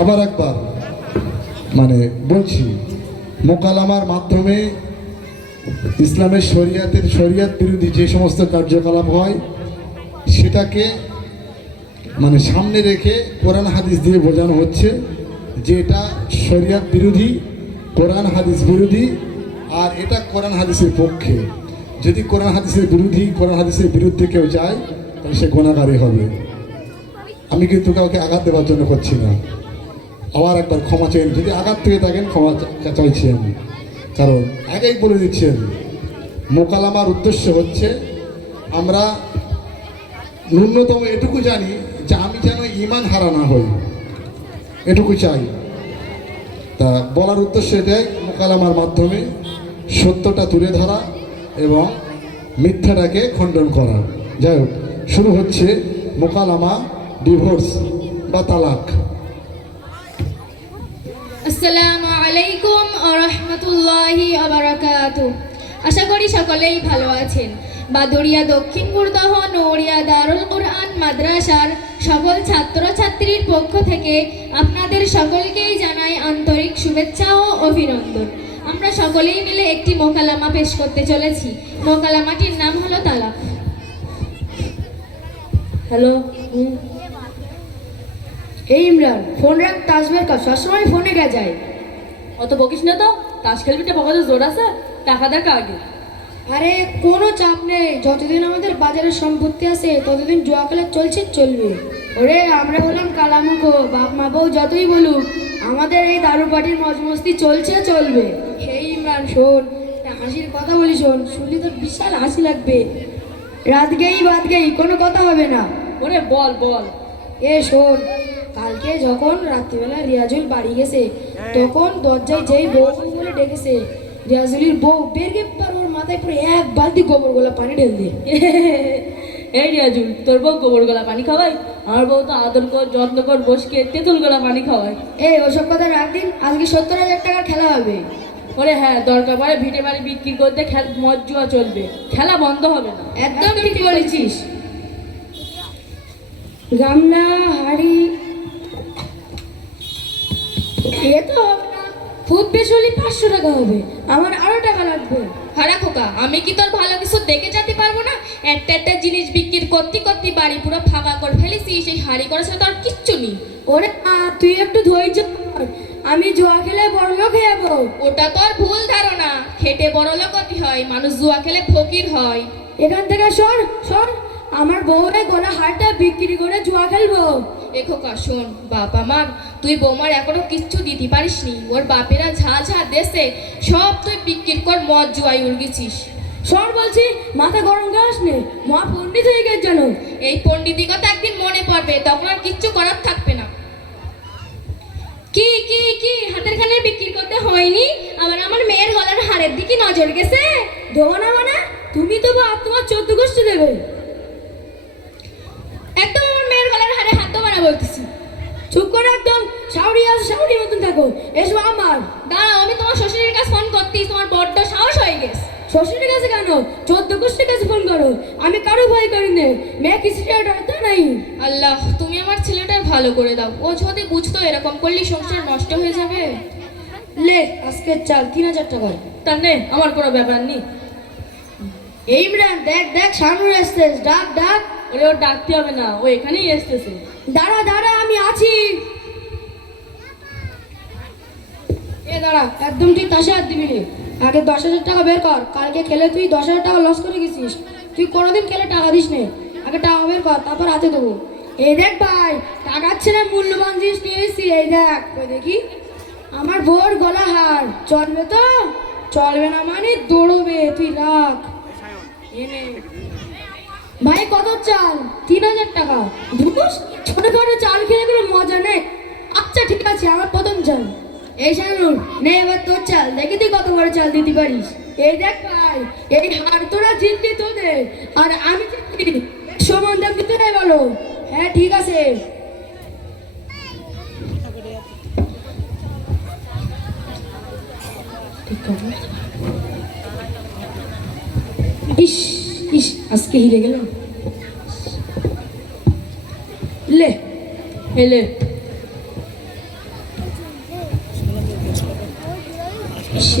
আবার একবার মানে বলছি, মোকালামার মাধ্যমে ইসলামের শরিয়াত বিরোধী যে সমস্ত কার্যকলাপ হয় সেটাকে মানে সামনে রেখে কোরআন হাদিস দিয়ে বোঝানো হচ্ছে যে এটা শরিয়াত বিরোধী, কোরআন হাদিস বিরোধী, আর এটা কোরআন হাদিসের পক্ষে। যদি কোরআন হাদিসের বিরোধী, কোরআন হাদিসের বিরুদ্ধে কেউ যায় তাহলে সে গুনাহগারী হবে। আমি কিন্তু কাউকে আঘাত দেওয়ার জন্য করছি না। আবার একবার ক্ষমা চাইন, যদি আঘাত থেকে থাকেন ক্ষমা চাইছি আমি, কারণ আগেই বলে দিচ্ছেন মোকালামার উদ্দেশ্য হচ্ছে আমরা ন্যূনতম এটুকু জানি যে আমি যেন ঈমান হারা না হই, এটুকু চাই। তা বলার উদ্দেশ্য এটাই, মোকালামার মাধ্যমে সত্যটা তুলে ধরা এবং মিথ্যাটাকে খণ্ডন করা। যাই হোক, শুরু হচ্ছে মোকালামা, ডিভোর্স বা তালাক। আসসালামু আলাইকুম ওয়া রাহমাতুল্লাহি ওয়া বারাকাতুহু। আশা করি সকলেই ভালো আছেন। বাদুরিয়া দক্ষিণ গুরদহ নওরিয়া দারুল কুরআন মাদ্রাসার সকল ছাত্রছাত্রীর পক্ষ থেকে আপনাদের সকলকেই জানাই আন্তরিক শুভেচ্ছা ও অভিনন্দন। আমরা সকলেই মিলে একটি মোকালামা পেশ করতে চলেছি। মোকালামাটির নাম হলো তালাক। হ্যালো, এই ইমরান, ফোন রাখ, তাসবের কাজ সবসময় ফোনে গে যায়। অত বকিস না তো, তাস খেলবিটা পকেটে জোর আছে, টাকা দেখা আগে। আরে কোনো চাপ নেই, যতদিন আমাদের বাজারে সম্পত্তি আছে ততদিন জুয়া খেলা চলছে, চলবে। ওরে আমরা হলাম কালামুখো, বাপ মা বউ যতই বলুক আমাদের এই দারু পাটির মজমস্তি চলছে, চলবে। এই ইমরান শোন, হাসির কথা বলি, শোন, শুনলি তোর বিশাল হাসি লাগবে। রাত গেই বাদ গেই কোনো কথা হবে না। ওরে বল বল। এ শোন, কালকে যখন রাত্রিবেলা রিয়াজুল বাড়ি গেছে তখন দরজায় যেই বউ বলে ডেকেছে, রিয়াজুলির বউ বের গিয়ে ওর মাথায় পুরো এক বালতি গোবর গোলা পানি ঢেল দিয়ে। এই রিয়াজুল, তোর বউ গোবর গলা পানি খাওয়াই, আমার বউ তো আদর কর, যত্ন কর, বসকে তেঁতুল গলা পানি খাওয়াই। এই ওসব কথা রাখ দিন, আজকে 70,000 টাকার খেলা হবে। ওরে হ্যাঁ, দরকার পড়ে ভিটে বাড়ি বিক্রি করতে মদ জুয়া চলবে, খেলা বন্ধ হবে না। একদম ঠিক বলেছিস। গামলা, হাড়ি এ তো হবে না, খুব বেশি হলে 500 টাকা হবে, আমার আরো টাকা লাগবে। হারা খোকা, আমি কি তোর ভালো কিছু দেখে যেতে পারবো না? একটা একটা জিনিস বিক্রি করতে করতে বাড়ি পুরো ফাঁকা করে ফেলেছি, সেই হাড়ি করার সাথে আর কিচ্ছু নেই। ওরে তুই একটু ধৈর্য ধর, আমি জুয়া খেলে বড়লোক হয়ে যাবো। ওটা তোর ভুল ধারণা, খেটে বড় লোক হতে হয়, মানুষ জুয়া খেলে ফকির হয়। এখান থেকে সর সর, আমার বউরে গলা হারটা বিক্রি করে জুয়া খেলবো। এ খোকা শোন, বাপ আমার, তুই বৌমার এখনো কিচ্ছু দিতে পারিসনি। ওর বাপেরা ঝা ঝা দেশে সব তুই বিক্রি কর, মদ জুয়াই উড়গেছিস। সর বলছি, মাথা গরম গাছ নে, মা পণ্ডিত হয়ে গেছে জানো। এই পণ্ডিতি কথা একদিন মনে পড়বে, তখন আর কিচ্ছু করার থাকবে না। কি কি কি হাতের খানে বিক্রি করতে হয়নি, আবার আমার মেয়ের গলার হাড়ের দিকে নজর গেছে। দেবো না মানে? তুমি তো বাপ, তোমার 14 গোষ্ঠী দেবে। একদম আমার মেয়ের গলার হাড়ে হাত দেবো না বলতেছি। চুপ করে একদম শাউরি আছে, শাউরি মতন থাকো। এসো আমার। দাঁড়াও, আমি তোমার শ্বশুরের কাছে ফোন করতেছি, তোমার বড্ড সাহস হয়ে গেছে। শ্বশুরের কাছে কেন? 14 গোষ্ঠীর কাছে ফোন করো, আমি কারো ভয় করি না, মেয়ে কিছু ডরতে নাই। আল্লাহ, তুমি আমার ছেলেটার ভালো করে দাও, ও যদি বুঝতো এরকম করলে সংসার নষ্ট হয়ে যাবে। লে আজকে চাল 3000 টাকা। তার নে, আমার কোনো ব্যাপার নেই। এই ইমরান, দেখ দেখ সামনে আসতে, ডাক ডাক। ওরে ওর ডাকতে হবে না, ও এখানেই এসতেছে। দাঁড়া দাঁড়া, আমি আছি। এ দাঁড়া, একদম তুই তাসে হাত দিবি না। আগে 10,000 টাকা বের কর, কালকে খেলে তুই 10,000 টাকা লস করে গেছিস। তুই কোনোদিন খেলে টাকা দিস নে, আগে টাকা বের কর, তারপর হাতে দেবো। এই দেখ ভাই, টাকার ছেলে মূল্যবান জিনিস নিয়ে এসেছি। এই দেখ, ওই দেখি আমার বোর গলা হার। চলবে তো? চলবে না মানে দৌড়বে, তুই রাখ। এনে ভাই, কত চাল? 3000 টাকা। ধুস, ছোটখাটো চাল খেলে কোনো মজা নেই। আচ্ছা ঠিক আছে, আমার প্রথম চাল। এই শানুর নে, এবার তোর চাল, দেখি তুই কত বড় চাল দিতে পারিস। এই দেখ ভাই, এই হার তোরা জিতলি তোদের, আর আমি জিতলি সমান দাম দিতে নেই বলো। হ্যাঁ ঠিক আছে। ইস ইস, আজকে হিরে গেল। লে এলে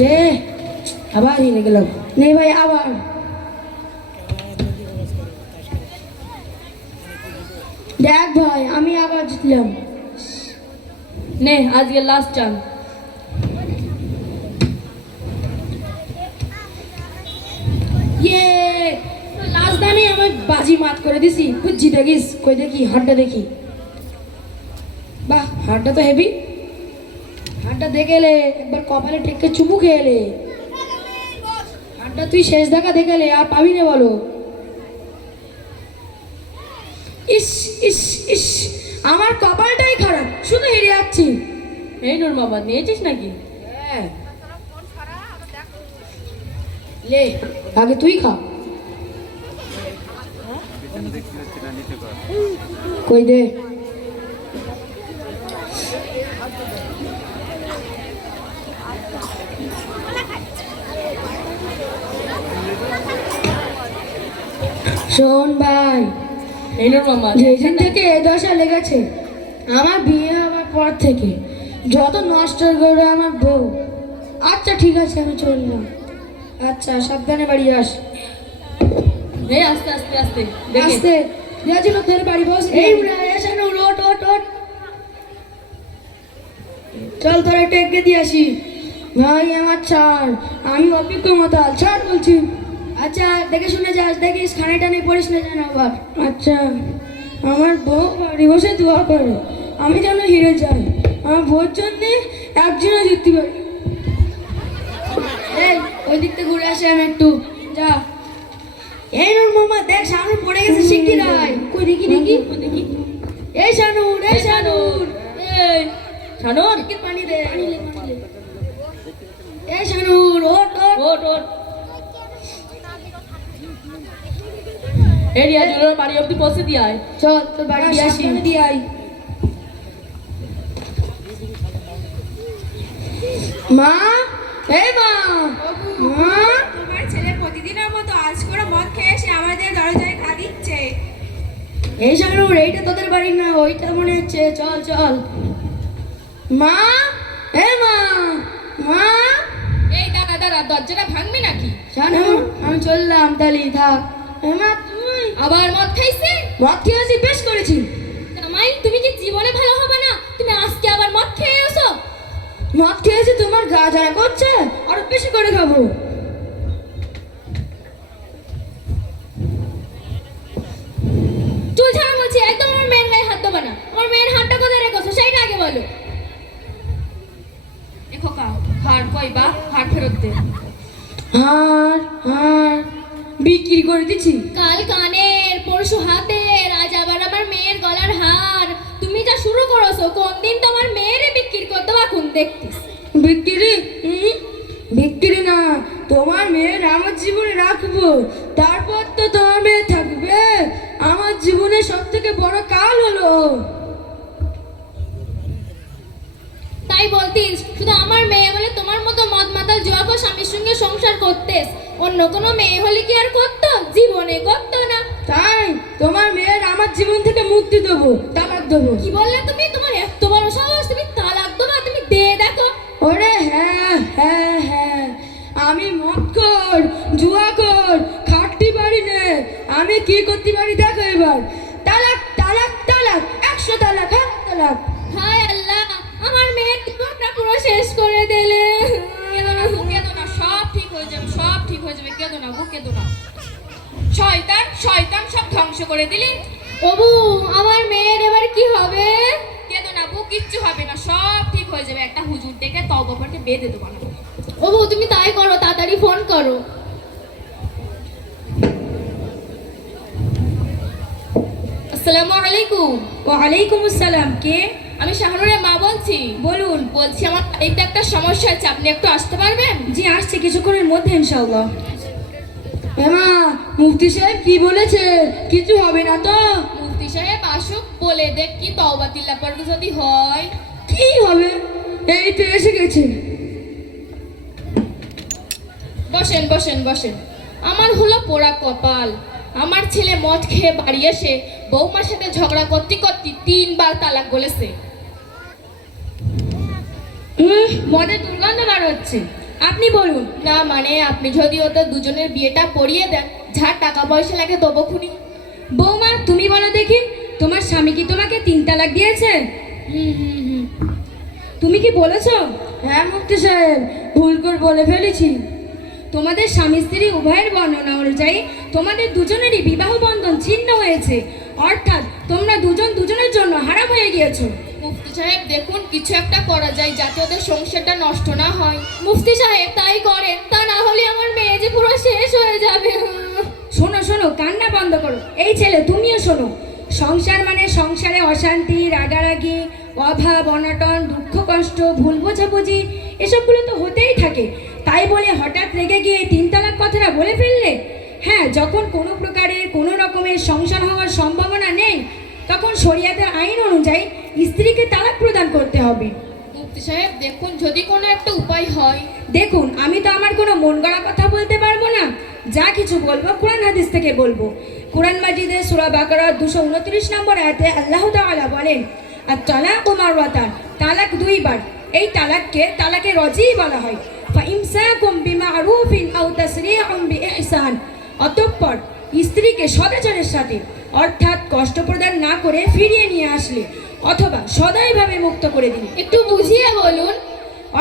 রে আবার হেরে গেলাম। নে ভাই আবার। দেখ ভাই আমি আবার জিতলাম। নে আজকে লাস্ট চান। ইয়ে লাস্ট দানে আমার বাজি মাত করে দিছি। তুই জিতে গিস। কই দেখি হাতটা দেখি। বাহ হাতটা তো হেভি। হাতটা দেখে এলে একবার কপালে টেকে চুমু খেয়ে এলে। হাতটা তুই শেষ দেখা দেখে এলে আর পাবি না বলো। ইস ইস ইস আমার কপালটাই খারাপ, শুধু হেরে যাচ্ছি। এই নূর মোহাম্মদ নিয়েছিস নাকি? হ্যাঁ লে আগে তুই খা। কই দে। শোন ভাই, এই নূর মোহাম্মদ যেদিন থেকে এ দশা লেগেছে আমার বিয়ে হওয়ার পর থেকে, যত নষ্ট করে আমার বউ। আচ্ছা ঠিক আছে আমি চললাম। আচ্ছা সাবধানে বাড়ি আস। এই আস্তে আস্তে আস্তে দেখে। আস্তে দিয়াছিল তোর বাড়ি বস। এই এসানো রোট ওট ওট। চল তোর একটু এগিয়ে দিয়ে আসি। ভাই আমার ছাড়, আমি অভিজ্ঞ মাতাল, ছাড় বলছি। আচ্ছা দেখে শুনে যাস, দেখিস খানে টানে পড়িস না যেন আবার। আচ্ছা আমার বউ বাড়ি বসে দোয়া করে আমি যেন হিরে যাই, আমার বউর জন্যে একজনে জিততে পারি। এই ওই দিক থেকে ঘুরে আসে আমি একটু যা। এই নূর মোহাম্মদ দেখ সামনে পড়ে গেছে শিগগিরাই। কই দেখি দেখি দেখি। এই শানুর এই শানুর। এই শানুর শিগগির পানি দে। এই শানুর ওট ওট। ওট ওট। এই রিয়াজুলের বাড়ি অবধি পৌঁছে দিয়ে আয়। চল তোর বাড়ি দিয়ে আসি। দিয়ে আই। মা এই মা মা। তোমার ছেলে প্রতিদিনের মতো আজ করে মদ খেয়ে এসে আমাদের দরজায় ঘা দিচ্ছে। এই শানুর এইটা তোদের বাড়ি না, ওইটা মনে হচ্ছে। চল চল। মা এই মা মা। এই দাদা দাদা দরজাটা ভাঙবি নাকি? শানুর আমি চললাম তালি থাক। এ মা তুই আবার মদ খাইছে? মদ খেয়েছি, বেশ করেছি। জামাই তুমি কি জীবনে ভালো হবে না? তুমি আজকে আবার মদ খেয়ে এসো। মদ খেয়েছি তোমার গা ঝাড়া করছে, আরো বেশি করে খাবো। চুল ছাড়া বলছি, একদম আমার মেয়ের গায়ে হাত দেবো না। আমার মেয়ের হাতটা কোথায় রেখেছো সেইটা আগে বলো। এ খোকা হাড় কই বা হাড় ফেরত দে। হার হার বিক্রি করে দিচ্ছি। কাল কানের, পরশু হাতের, আজ আবার আমার মেয়ের গলার হার। তুমি যা শুরু করেছো, কোন দিন তোমার মেয়েরে বিক্রি করতে এখন দেখতিস। বিক্রি বিক্রি না, তোমার মেয়ের আমার জীবনে রাখবো, তারপর তো তোমার মেয়ে থাকবে। আমার জীবনে সব থেকে বড় কাল হলো। তাই বলতিস শুধু আমার মেয়ে বলে তোমার মতো মদ মাতাল জুয়াকো স্বামীর সঙ্গে সংসার করতেস। অন্য কোনো মেয়ে হলে কি আর করতো? জীবনে করতো না। তাই তোমার মেয়ের আমার জীবন থেকে মুক্তি দেবো, তালাক দেবো। কি বললে তুমি? তোমার এত বড় সাহস, তুমি তালাক দেবা? তুমি দে দেখো। ওরে হ্যাঁ হ্যাঁ হ্যাঁ, আমি মদখোর, জুয়াখোর, খাটতে পারি না। আমি কি করতে পারি দেখো এবার। তালাক তালাক তালাক, 100 তালাক, হ্যাঁ তালাক। হায় আল্লাহ, আমার মেয়ের জীবনটা পুরো শেষ করে দিলে। কেঁদো না, কেঁদো না, সব ঠিক হয়ে যাবে, সব ঠিক হয়ে যাবে। কেঁদো না, কেঁদো না। শয়তান শয়তান সব ধ্বংস করে দিলি। ওবু আমার মেয়ের এবার কি হবে? কেঁদো না বউ, কিচ্ছু হবে না, সব ঠিক হয়ে যাবে। একটা হুজুর ডেকে তওবা পড়তে বেঁধে দেবো না। ওবু তুমি তাই করো, তাড়াতাড়ি ফোন করো। আসসালামু আলাইকুম। ওয়ালাইকুম আসসালাম। কে? আমি শাহনুরের মা বলছি। বলুন। বলছি আমার বাড়িতে একটা সমস্যা আছে, আপনি একটু আসতে পারবেন? জি আসছে কিছুক্ষণের মধ্যে ইনশাআল্লাহ। এমা মুফতি সাহেব কি বলেছে? কিছু হবে না তো? মুফতি সাহেব আসুক, বলে দেখ কি তওবা তিল্লা পড়বে যদি হয়। কি হবে? এই তো এসে গেছে। বসেন বসেন বসেন। আমার হলো পোড়া কপাল। আমার ছেলে মদ খেয়ে বাড়ি এসে বৌমার সাথে ঝগড়া করতে করতে 3 বার তালাক বলেছে। মদে দুর্গন্ধ বার হচ্ছে। আপনি বলুন। না মানে আপনি যদি ওদের দুজনের বিয়েটা পড়িয়ে দেন, যা টাকা পয়সা লাগে দেবো খুনি। বৌমা তুমি বলো দেখি, তোমার স্বামী কি তোমাকে 3 তালাক দিয়েছে? হুম। তুমি কি বলেছো? হ্যাঁ মুফতি সাহেব, ভুল করে বলে ফেলেছি। তোমাদের স্বামী স্ত্রী উভয়ের বর্ণনা অনুযায়ী তোমাদের দুজনেরই বিবাহ বন্ধন ছিন্ন হয়েছে, অর্থাৎ তোমরা দুজন দুজনের জন্য হারাম হয়ে গিয়েছো। মুফতি সাহেব দেখুন, কিছু একটা করা যায় যাতে ওদের সংসারটা নষ্ট না হয়। মুফতি সাহেব তাই করেন, তা না হলে আমার মেয়ে যে পুরো শেষ হয়ে যাবে। শোনো শোনো, কান্না বন্ধ করো। এই ছেলে তুমিও শোনো, সংসার মানে সংসারে অশান্তি, রাগারাগি, অভাব অনটন, দুঃখ কষ্ট, ভুল বোঝাবুঝি এসবগুলো তো হতেই থাকে। তাই বলে হঠাৎ রেগে গিয়ে 3 তালাক কথাটা বলে ফেললে? হ্যাঁ, যখন কোনো প্রকারের কোনো রকমের সংসার হওয়ার সম্ভাবনা নেই তখন শরিয়াতের আইন অনুযায়ী স্ত্রীকে তালাক প্রদান করতে হবে। মুফতি সাহেব দেখুন, যদি কোনো একটা উপায় হয়। দেখুন, আমি তো আমার কোনো মন গড়া কথা বলতে পারবো না, যা কিছু বলবো কোরআন হাদিস থেকে বলবো। কোরআন মাজিদের সূরা বাকারা 229 নম্বর আয়াতে আল্লাহ তাআলা বলেন, আত-তালাকু মাররাতান, তালাক 2 বার। এই তালাককে তালাকে রজি বলা হয়। ফাইমসাকুম বিমারুফিন আও তাসরিহুম বিইহসান, অতঃপর স্ত্রীকে সদাচারের সাথে অর্থাৎ কষ্ট প্রদান না করে ফিরিয়ে নিয়ে আসলে অথবা সদাইভাবে মুক্ত করে দিলে। একটু বুঝিয়ে বলুন।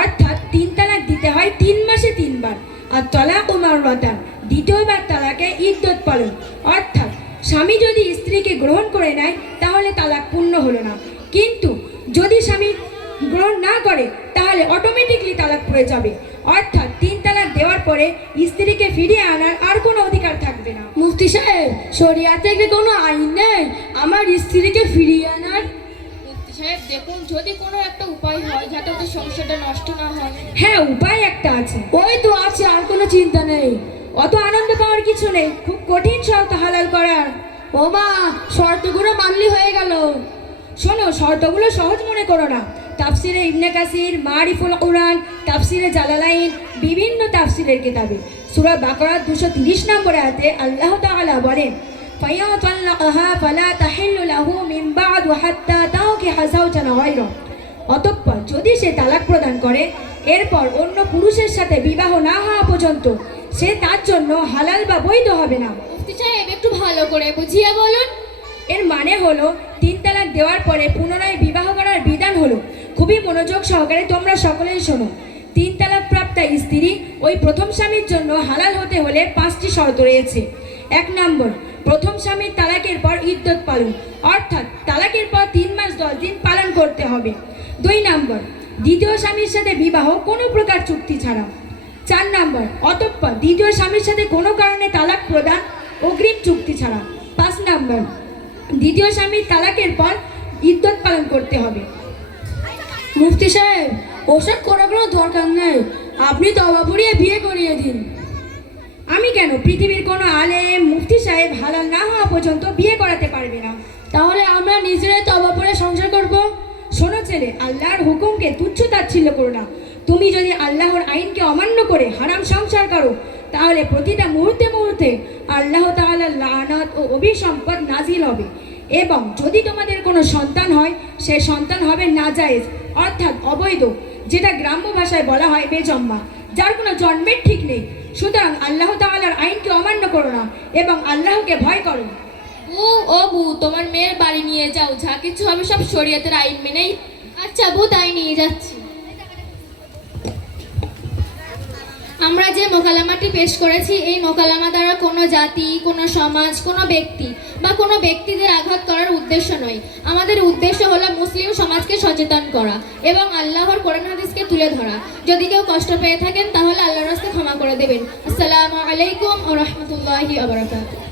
অর্থাৎ 3 তালাক দিতে হয় 3 মাসে 3 বার। আর তালাকু মাররাতান, দ্বিতীয়বার তালাকে ইদ্যত পালন, অর্থাৎ স্বামী যদি স্ত্রীকে গ্রহণ করে নেয় তাহলে তালাক পূর্ণ হলো না, কিন্তু যদি স্বামী গ্রহণ না করে তাহলে অটোমেটিকলি তালাক পড়ে যাবে, অর্থাৎ 3 তালাক দেওয়ার পরে স্ত্রীকে ফিরিয়ে আনার আর কোনো অধিকার থাকবে না। মুফতি সাহেব, শরিয়াতে কি কোনো আইন নেই আমার স্ত্রীকে ফিরিয়ে আনার? মুফতি সাহেব দেখুন, যদি কোনো একটা উপায় হয় যাতে ওদের সংসারটা নষ্ট না হয়। হ্যাঁ, উপায় একটা আছে। ওই তো আছে, আর কোনো চিন্তা নেই। অত আনন্দ পাওয়ার কিছু নেই, খুব কঠিন শর্ত হালাল করার। ও মা, শর্তগুলো মানলি হয়ে গেল। শোনো, শর্তগুলো সহজ মনে করো না। তাফসিরে ইবনে কাসির, মারিফুল কুরআন, তাফসিরে জালালাইন, বিভিন্ন তাফসিরের কিতাবে সূরা বাকারা 230 নম্বর আয়াতে আল্লাহ তাআলা বলেন, ফাইয়া তাল্লাকাহা ফালা তাহিল্লু লাহু মিন বা'দু হাত্তা তাওকিহা যাওজান গায়রা, অতঃপর যদি সে তালাক প্রদান করে এরপর অন্য পুরুষের সাথে বিবাহ না হওয়া পর্যন্ত সে তার জন্য হালাল বা বৈধ হবে না। মুফতি সাহেব একটু ভালো করে বুঝিয়ে বলুন। এর মানে হলো 3 তালাক দেওয়ার পরে পুনরায় বিবাহ করার বিধান হলো। খুবই মনোযোগ সহকারে তোমরা সকলেই শোনো। 3 তালাক প্রাপ্তা স্ত্রী ওই প্রথম স্বামীর জন্য হালাল হতে হলে 5টি শর্ত রয়েছে। 1 নম্বর, প্রথম স্বামীর তালাকের পর ইদ্যত পালন, অর্থাৎ তালাকের পর 3 মাস 10 দিন পালন করতে হবে। 2 নম্বর, দ্বিতীয় স্বামীর সাথে বিবাহ কোনো প্রকার চুক্তি ছাড়া। 4 নম্বর, অতঃপর দ্বিতীয় স্বামীর সাথে কোনো কারণে তালাক প্রদান অগ্রিম চুক্তি ছাড়া। 5 নম্বর, দ্বিতীয় স্বামীর তালাকের পর ইদ্যত পালন করতে হবে। মুফতি সাহেব, ওসব করার কোনো দরকার নেই, আপনি তওবা পড়িয়ে বিয়ে করিয়ে দিন। আমি কেন? পৃথিবীর কোনো আলেম মুফতি সাহেব হালাল না হওয়া পর্যন্ত বিয়ে করাতে পারবে না। তাহলে আমরা নিজেরাই তওবা পড়ে সংসার করব। শোনো ছেলে, আল্লাহর হুকুমকে তুচ্ছ তাচ্ছিল্য করো না। তুমি যদি আল্লাহর আইনকে অমান্য করে হারাম সংসার করো তাহলে প্রতিটা মুহূর্তে মুহূর্তে আল্লাহ তাআলার লানত ও অভিসম্পদ নাজিল হবে, এবং যদি তোমাদের কোনো সন্তান হয় সে সন্তান হবে নাজায়েজ অর্থাৎ অবৈধ, যেটা গ্রাম্য ভাষায় বলা হয় বেজন্মা, যার কোনো জন্মের ঠিক নেই। সুতরাং আল্লাহ তাআলার আইনকে অমান্য করো না এবং আল্লাহকে ভয় করো। বু, তোমার মেয়ের বাড়ি নিয়ে যাও, যা কিছু হবে সব শরিয়তের আইন মেনেই। আচ্ছা বু, তাই নিয়ে যাচ্ছি। আমরা যে মোকালামাটি পেশ করেছি, এই মোকালামা দ্বারা কোনো জাতি, কোনো সমাজ, কোনো ব্যক্তি বা কোনো ব্যক্তিদের আঘাত করার উদ্দেশ্য নয়। আমাদের উদ্দেশ্য হলো মুসলিম সমাজকে সচেতন করা এবং আল্লাহর কোরআন হাদিসকে তুলে ধরা। যদি কেউ কষ্ট পেয়ে থাকেন তাহলে আল্লাহর রাস্তায় ক্ষমা করে দেবেন। আসসালামু আলাইকুম ওয়া রাহমাতুল্লাহি ওয়া বারাকাতুহু।